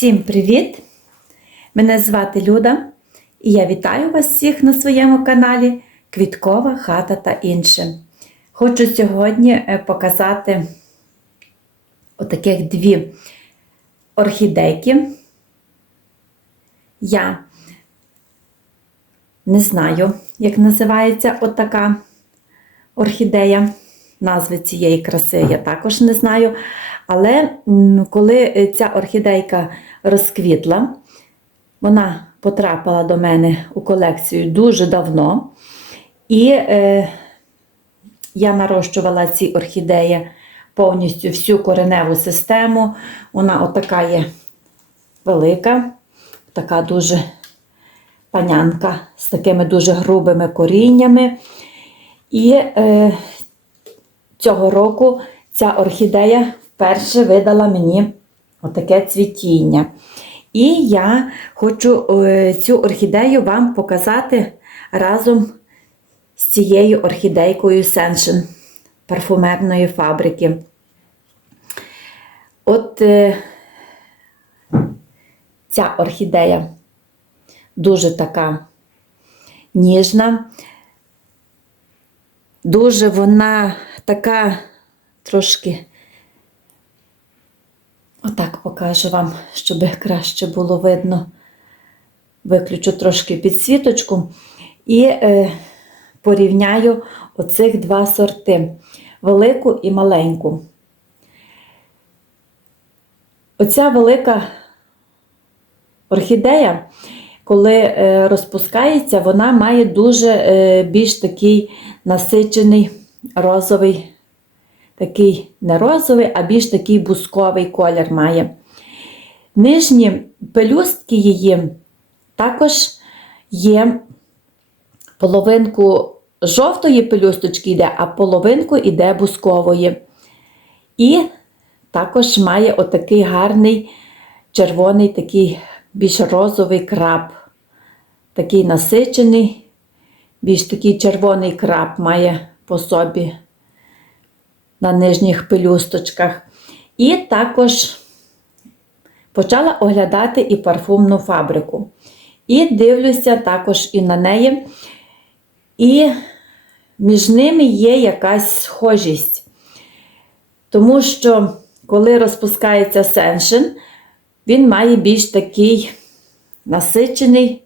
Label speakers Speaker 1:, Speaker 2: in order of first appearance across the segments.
Speaker 1: Всім привіт! Мене звати Люда і я вітаю вас всіх на своєму каналі Квіткова хата та інше. Хочу сьогодні е, показати отаких дві орхідейки. Я не знаю, як називається отака орхідея. Назви цієї краси я також не знаю. Але коли ця орхідейка розквітла, вона потрапила до мене у колекцію дуже давно. І е, я нарощувала ці орхідеї повністю всю кореневу систему. Вона отака є велика, така дуже панянка з такими дуже грубими коріннями. І е, цього року ця орхідея вперше видала мені отаке цвітіння. І я хочу е, цю орхідею вам показати разом з цією орхідейкою Senshin парфумерної фабрики. От е, ця орхідея дуже така ніжна, дуже вона така трошки, отак покажу вам, щоб краще було видно. Виключу трошки підсвіточку і е, порівняю оцих два сорти велику і маленьку. Оця велика орхідея, коли е, розпускається, вона має дуже е, більш такий насичений розовий, такий не розовий, а більш такий бусковий колір має. Нижні пелюстки її також є половинку жовтої пелюсточки йде, а половинку йде бускової. І також має отакий гарний червоний, такий більш розовий краб. Такий насичений, більш такий червоний краб має по собі на нижніх пелюсточках. І також почала оглядати і парфумну фабрику. І дивлюся також і на неї. І між ними є якась схожість. Тому що, коли розпускається сеншин, він має більш такий насичений,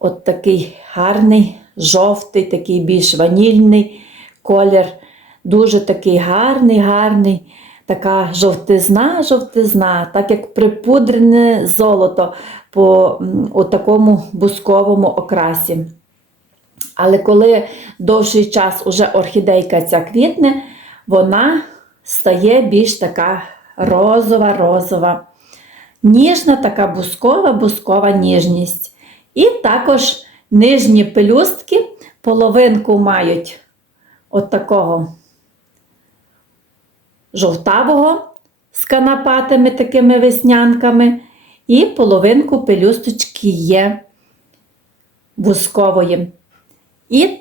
Speaker 1: от такий гарний, жовтий, такий більш ванільний колір. Дуже такий гарний, гарний, така жовтизна, жовтизна, так як припудрене золото по у такому бусковому окрасі. Але коли довший час уже орхідейка ця квітне, вона стає більш така розова-розова. Ніжна така бускова, бускова ніжність. І також нижні пелюстки половинку мають от такого жовтавого з канапатими такими веснянками, і половинку пелюсточки є бускової. І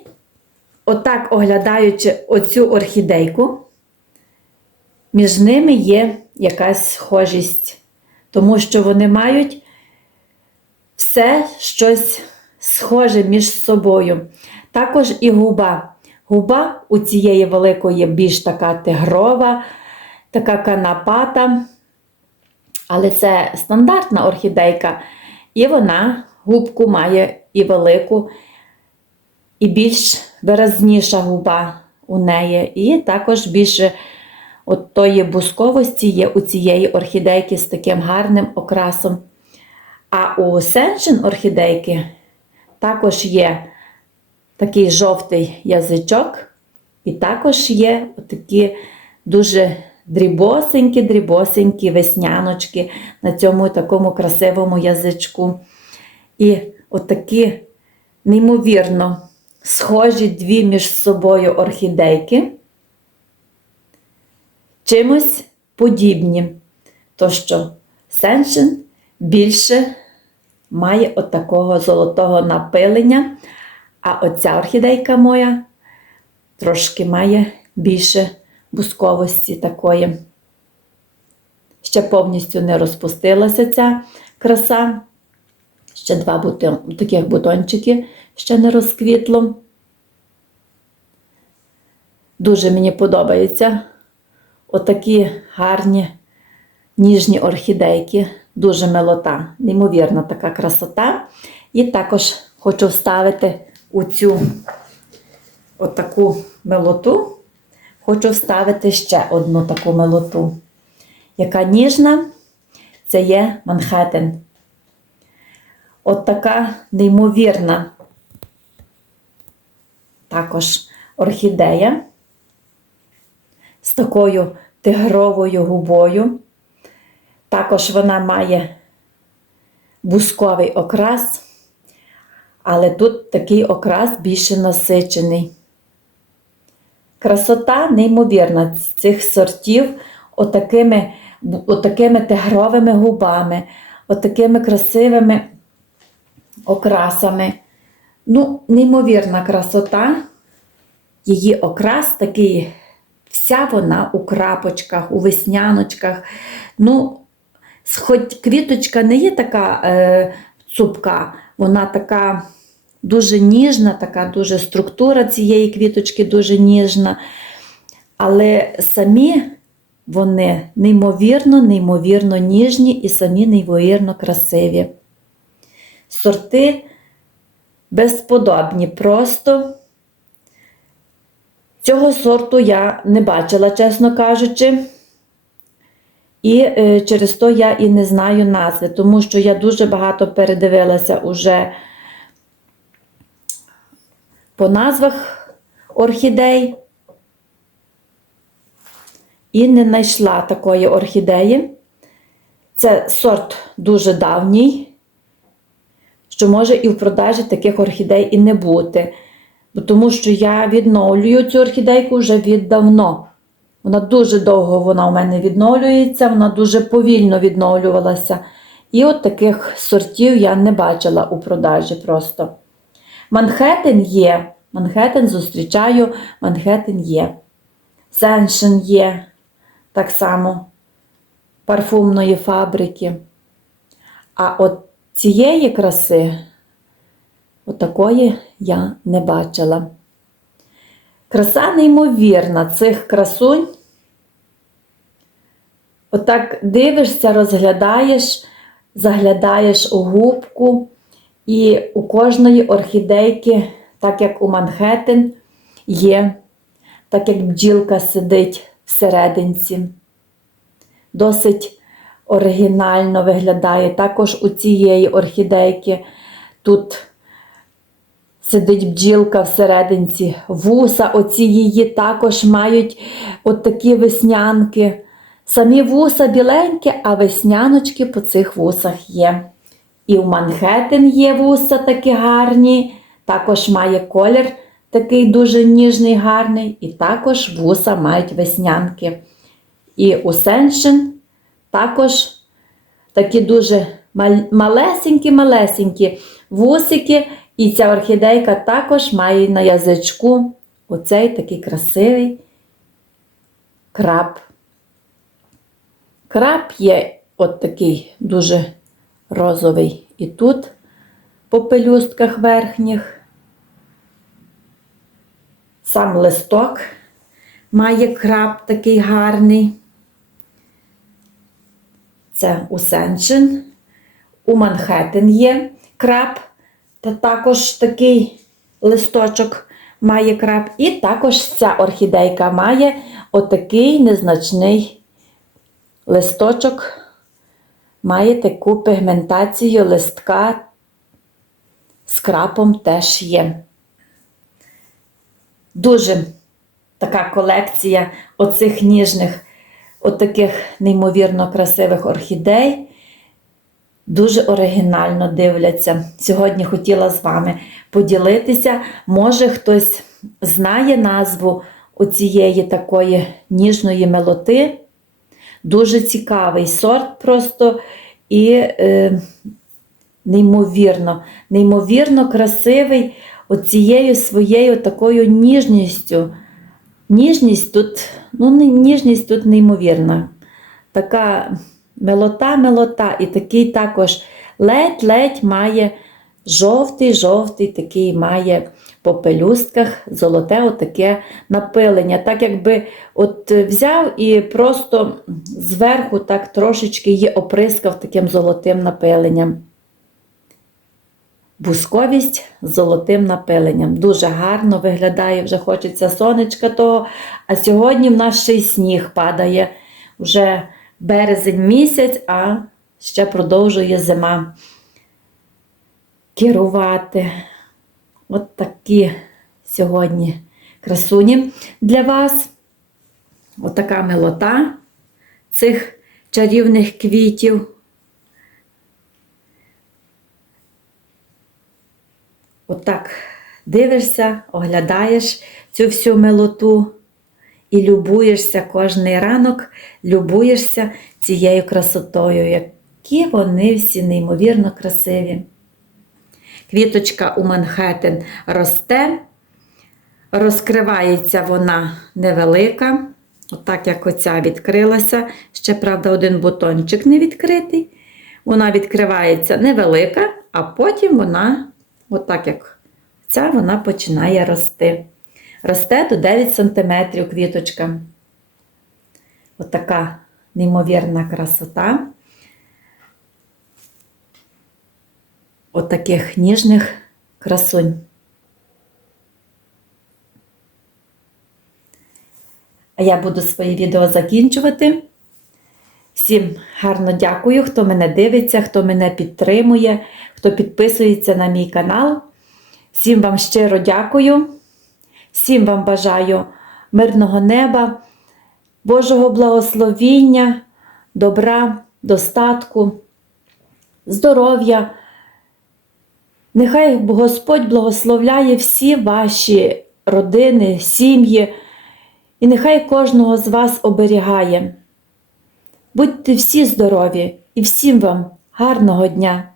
Speaker 1: отак, оглядаючи оцю орхідейку, між ними є якась схожість, тому що вони мають все щось схоже між собою. Також і губа. Губа у цієї великої більш така тигрова, така канапата. Але це стандартна орхідейка, і вона губку має і велику, і більш виразніша губа у неї. І також більше от тої бусковості є у цієї орхідейки з таким гарним окрасом. А у сеншин орхідейки також є такий жовтий язичок, і також є такі дуже дрібосенькі-дрібосенькі весняночки на цьому такому красивому язичку. І отакі, неймовірно, схожі дві між собою орхідейки, чимось подібні. То що сеншин більше має отакого золотого напилення, а оця орхідейка моя трошки має більше бусковості такої. ще повністю не розпустилася ця краса. Ще два бутон, таких бутончики ще не розквітло. Дуже мені подобаються отакі гарні ніжні орхідейки, дуже милота, неймовірна така красота. І також хочу вставити у цю отаку милоту. Хочу вставити ще одну таку милоту. Яка ніжна, це є Манхеттен. От така неймовірна також орхідея з такою тигровою губою. Також вона має бусковий окрас, але тут такий окрас більше насичений. Красота неймовірна цих сортів отакими, отакими тигровими губами, отакими красивими окрасами. Ну, неймовірна красота. Її окрас такий, вся вона у крапочках, у весняночках. Ну, хоч квіточка не є така е, цупка, вона така дуже ніжна, така дуже структура цієї квіточки дуже ніжна. Але самі вони неймовірно, неймовірно ніжні і самі неймовірно красиві. Сорти безподобні. Просто цього сорту я не бачила, чесно кажучи. І е, через то я і не знаю назви, тому що я дуже багато передивилася уже по назвах орхідей і не знайшла такої орхідеї. Це сорт дуже давній, що може і в продажі таких орхідей і не бути. Тому що я відновлюю цю орхідейку вже віддавно. Вона дуже довго вона у мене відновлюється, вона дуже повільно відновлювалася. І от таких сортів я не бачила у продажі просто. Манхеттен є. Манхеттен зустрічаю, Манхеттен є. Сеншен є так само парфумної фабрики. А от цієї краси, отакої я не бачила. Краса неймовірна цих красунь. Отак дивишся, розглядаєш, заглядаєш у губку, і у кожної орхідейки, так як у Манхеттен, є, так як бджілка сидить всерединці. Досить оригінально виглядає. Також у цієї орхідейки тут сидить бджілка всерединці, вуса, оці її також мають от такі веснянки. Самі вуса біленькі, а весняночки по цих вусах є. І в Манхеттен є вуса такі гарні, також має колір такий дуже ніжний, гарний, і також вуса мають веснянки. І у Сеншин також такі дуже малесенькі-малесенькі вусики. І ця орхідейка також має на язичку оцей такий красивий краб. Краб є от такий дуже розовий і тут по пелюстках верхніх. Сам листок має краб такий гарний. Це у Сеншин. У Манхеттен є краб, та також такий листочок має краб. І також ця орхідейка має отакий незначний листочок, має таку пігментацію листка з крапом теж є. Дуже така колекція оцих ніжних, отаких неймовірно красивих орхідей. Дуже оригінально дивляться. Сьогодні хотіла з вами поділитися. Може, хтось знає назву оцієї такої ніжної мелоти. Дуже цікавий сорт просто і е, неймовірно, неймовірно красивий оцією своєю такою ніжністю. Ніжність тут, ну, ніжність тут неймовірна. така милота-милота, і такий також ледь-ледь має жовтий-жовтий, такий має по пелюстках золоте отаке напилення. Так якби от взяв і просто зверху так трошечки її оприскав таким золотим напиленням. Бусковість з золотим напиленням. Дуже гарно виглядає, вже хочеться сонечка того. А сьогодні в нас ще й сніг падає. Вже березень місяць, а ще продовжує зима. Керувати. От такі сьогодні красуні для вас. От милота цих чарівних квітів. Отак дивишся, оглядаєш цю всю милоту і любуєшся кожний ранок, любуєшся цією красотою, які вони всі неймовірно красиві. Квіточка у Манхеттен росте, розкривається вона невелика, отак як оця відкрилася. Ще, правда, один бутончик не відкритий. Вона відкривається невелика, а потім вона, отак як ця, вона починає рости. Росте до 9 см квіточка. Отака неймовірна красота. Отаких ніжних красунь. А я буду своє відео закінчувати. Всім гарно дякую, хто мене дивиться, хто мене підтримує, хто підписується на мій канал. Всім вам щиро дякую. Всім вам бажаю мирного неба, Божого благословіння, добра, достатку, здоров'я. Нехай Господь благословляє всі ваші родини, сім'ї, і нехай кожного з вас оберігає. Будьте всі здорові і всім вам гарного дня!